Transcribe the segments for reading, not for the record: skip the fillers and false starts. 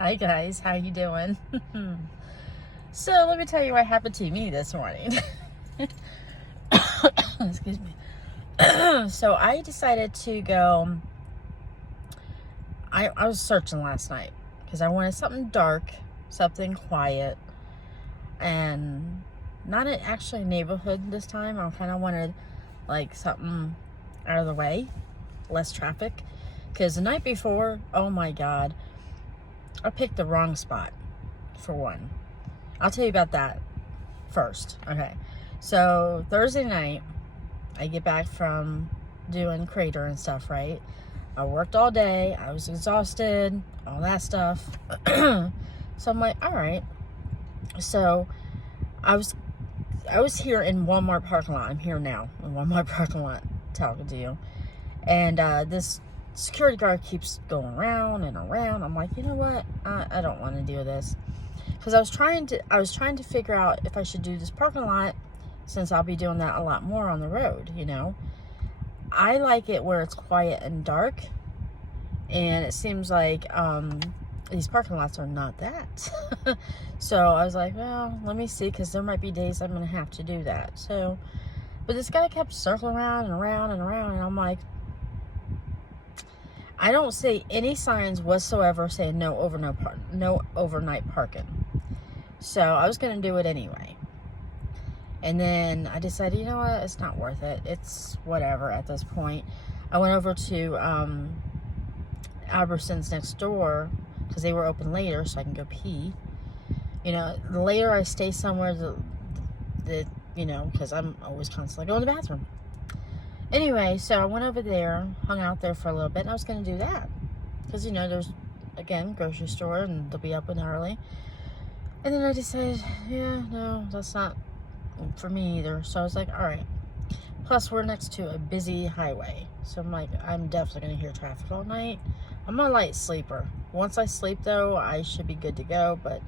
Hi guys, how you doing? So let me tell you what happened to me this morning. Excuse me. So I decided to go. I was searching last night because I wanted something dark, something quiet, and not actually a neighborhood this time. I kind of wanted like something out of the way, less traffic. Because the night before, oh my God, I picked the wrong spot for one. I'll tell you about that first. Okay. So Thursday night, I get back from doing Crater and stuff, right? I worked all day. I was exhausted, all that stuff. So I'm like, all right. So I was here in Walmart parking lot. I'm here now in Walmart parking lot talking to you. And this security guard keeps going around and around. I'm like, you know what? I don't want to do this. Because I was trying to figure out if I should do this parking lot, since I'll be doing that a lot more on the road, you know. I like it where it's quiet and dark, and it seems like these parking lots are not that. So I was like, well, let me see, because there might be days I'm going to have to do that. So, but this guy kept circling around and around and around, and I'm like, I don't see any signs whatsoever saying no overnight parking. So I was going to do it anyway. And then I decided, you know what, it's not worth it. It's whatever at this point. I went over to Albertsons next door because they were open later, so I can go pee. You know, the later I stay somewhere, the you know, because I'm always constantly going to the bathroom. Anyway, so I went over there, hung out there for a little bit, and I was going to do that. Because, you know, there's, again, grocery store, and they'll be open early. And then I decided, yeah, no, that's not for me either. So I was like, all right. Plus, we're next to a busy highway. So I'm like, I'm definitely going to hear traffic all night. I'm a light sleeper. Once I sleep, though, I should be good to go. But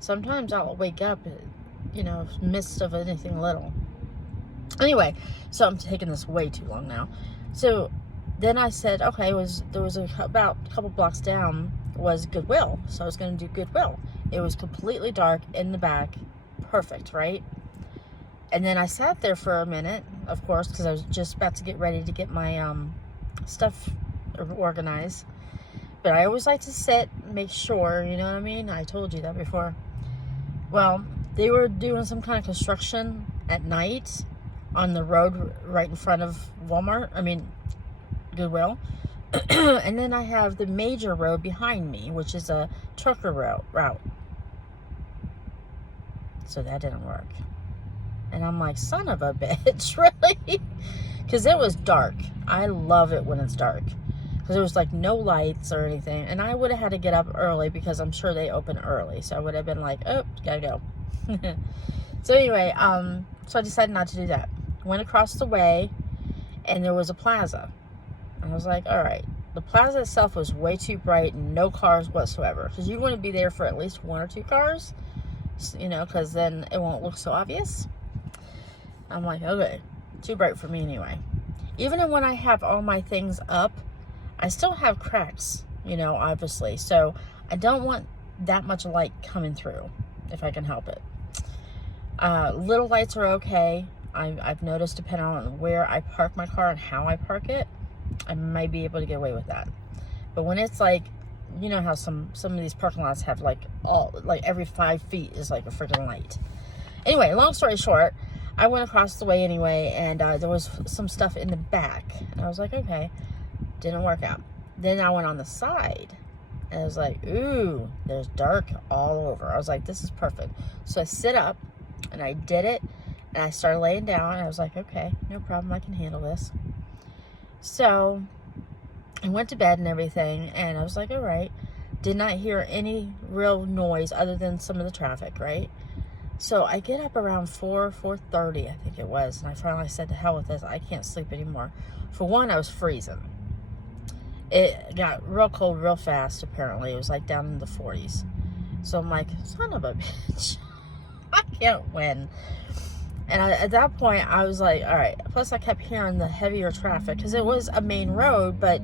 sometimes I'll wake up, you know, midst of anything little. Anyway, so I'm taking this way too long now. So then I said, okay, there was about a couple blocks down was Goodwill. So I was going to do Goodwill. It was completely dark in the back. Perfect, right? And then I sat there for a minute, of course, because I was just about to get ready to get my stuff organized. But I always like to sit, make sure, you know what I mean? I told you that before. Well, they were doing some kind of construction at night on the road right in front of Goodwill. And then I have the major road behind me, which is a trucker route. So that didn't work. And I'm like, son of a bitch, really? Because it was dark. I love it when it's dark. Because there was like no lights or anything. And I would have had to get up early because I'm sure they open early. So I would have been like, oh, gotta go. So anyway, so I decided not to do that. Went across the way, and there was a plaza. And I was like, all right. The plaza itself was way too bright and no cars whatsoever. Because you want to be there for at least one or two cars, you know, because then it won't look so obvious. I'm like, okay, too bright for me anyway. Even when I have all my things up, I still have cracks, you know, obviously. So I don't want that much light coming through if I can help it. Little lights are okay. I've noticed, depending on where I park my car and how I park it, I might be able to get away with that. But when it's like, you know how some of these parking lots have like every 5 feet is like a freaking light. Anyway, long story short, I went across the way anyway, and there was some stuff in the back. And I was like, okay, didn't work out. Then I went on the side, and I was like, ooh, there's dark all over. I was like, this is perfect. So I sit up, and I did it, and I started laying down, and I was like, okay, no problem, I can handle this. So I went to bed and everything, and I was like, all right. Did not hear any real noise other than some of the traffic, right? So I get up around 4:30, I think it was, and I finally said, to hell with this, I can't sleep anymore. For one, I was freezing. It got real cold real fast, apparently. It was like down in the 40s. So I'm like, son of a bitch, I can't win. And at that point, I was like, all right. Plus, I kept hearing the heavier traffic because it was a main road, but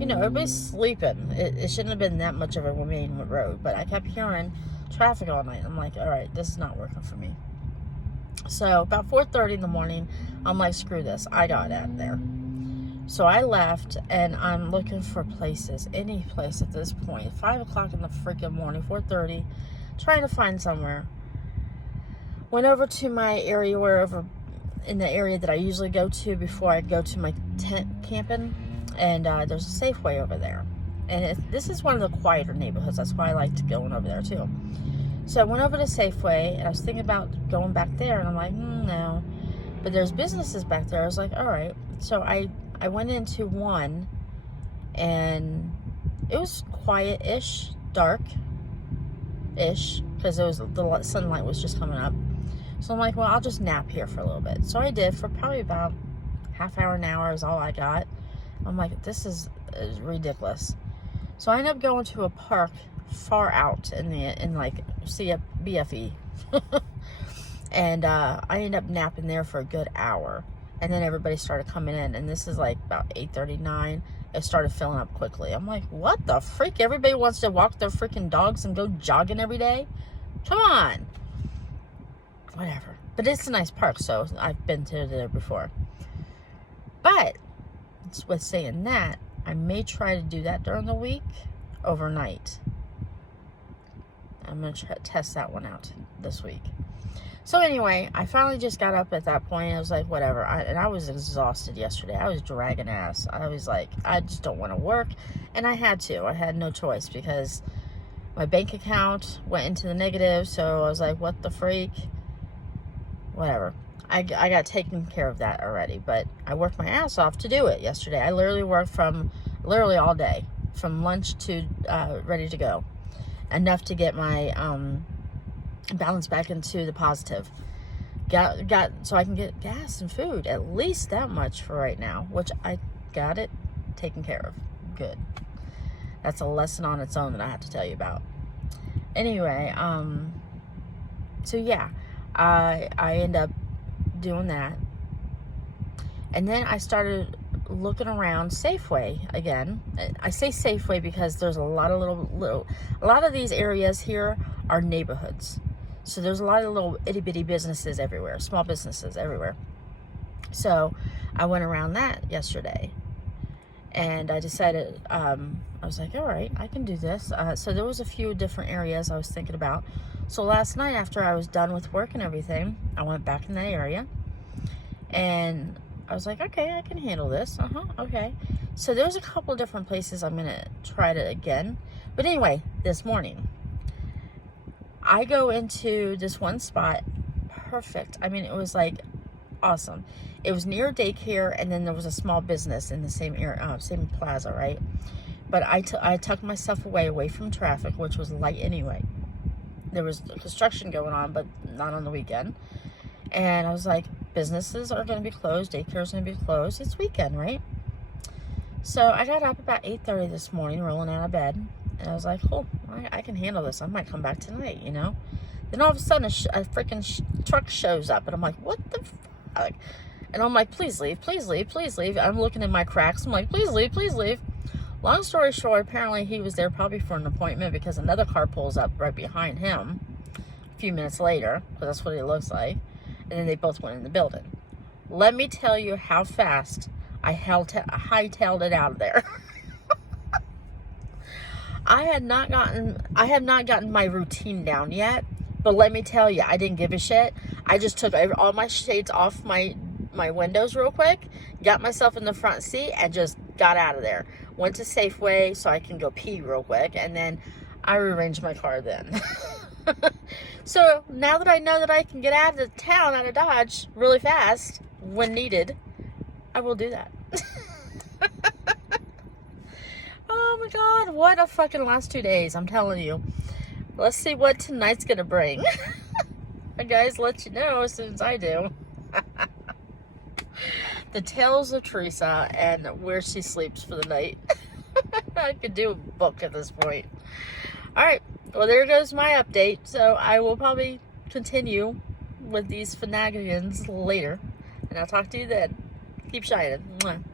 you know, everybody's sleeping. It shouldn't have been that much of a main road, but I kept hearing traffic all night. I'm like, all right, this is not working for me. So about 4:30 in the morning, I'm like, screw this. I got out of there. So I left, and I'm looking for places, any place at this point. 5 o'clock in the freaking morning, 4:30, trying to find somewhere. Went over to my area, wherever in the area that I usually go to before I go to my tent camping, and there's a Safeway over there. And this is one of the quieter neighborhoods. That's why I liked going over there too. So I went over to Safeway, and I was thinking about going back there, and I'm like, no. But there's businesses back there. I was like, all right. So I went into one, and it was quiet-ish, dark-ish, because the sunlight was just coming up. So I'm like, well, I'll just nap here for a little bit. So I did for probably about half hour, an hour is all I got. I'm like, this is ridiculous. So I ended up going to a park far out in like BFE. And I ended up napping there for a good hour. And then everybody started coming in. And this is like about 8:39. It started filling up quickly. I'm like, what the freak? Everybody wants to walk their freaking dogs and go jogging every day? Come on. Whatever. But it's a nice park, so I've been to there before. But with saying that, I may try to do that during the week, overnight. I'm going to try to test that one out this week. So anyway, I finally just got up at that point. I was like, whatever. And I was exhausted yesterday. I was dragging ass. I was like, I just don't want to work. And I had to. I had no choice because my bank account went into the negative. So I was like, what the freak? Whatever. I got taken care of that already. But I worked my ass off to do it yesterday. I literally worked from all day. From lunch to ready to go. Enough to get my balance back into the positive. Got so I can get gas and food, at least that much for right now, which I got it taken care of. Good. That's a lesson on its own that I have to tell you about. Anyway, so yeah, I end up doing that, and then I started looking around Safeway again. I say Safeway because there's a lot of a lot of these areas here are neighborhoods. So there's a lot of little itty bitty businesses everywhere, small businesses everywhere. So I went around that yesterday, and I decided, I was like, all right, I can do this. So there was a few different areas I was thinking about. So last night after I was done with work and everything, I went back in that area, and I was like, okay, I can handle this. Okay. So there's a couple different places I'm going to try it again. But anyway, this morning, I go into this one spot. Perfect. I mean, it was like awesome. It was near daycare, and then there was a small business in the same area, same plaza, right? But I tucked myself away from traffic, which was light anyway. There was construction going on, but not on the weekend. And I was like, businesses are going to be closed. Daycare's going to be closed. It's weekend, right? So I got up about 8:30 this morning, rolling out of bed. And I was like, oh, I can handle this. I might come back tonight, you know? Then all of a sudden, a freaking truck shows up. And I'm like, what the fuck? And I'm like, please leave, please leave, please leave. I'm looking in my cracks. I'm like, please leave, please leave. Long story short, apparently he was there probably for an appointment because another car pulls up right behind him a few minutes later, because that's what it looks like. And then they both went in the building. Let me tell you how fast I hightailed it out of there. I have not gotten my routine down yet, but let me tell you, I didn't give a shit. I just took all my shades off my windows real quick, got myself in the front seat, and just got out of there. Went to Safeway so I can go pee real quick, and then I rearranged my car then. So now that I know that I can get out of the town, out of Dodge, really fast when needed, I will do that. Oh my God, what a fucking last 2 days, I'm telling you. Let's see what tonight's gonna bring. I guys, let you know as soon as I do. The Tales of Teresa and where she sleeps for the night. I could do a book at this point. Alright, well there goes my update. So I will probably continue with these shenanigans later. And I'll talk to you then. Keep shining. Mwah.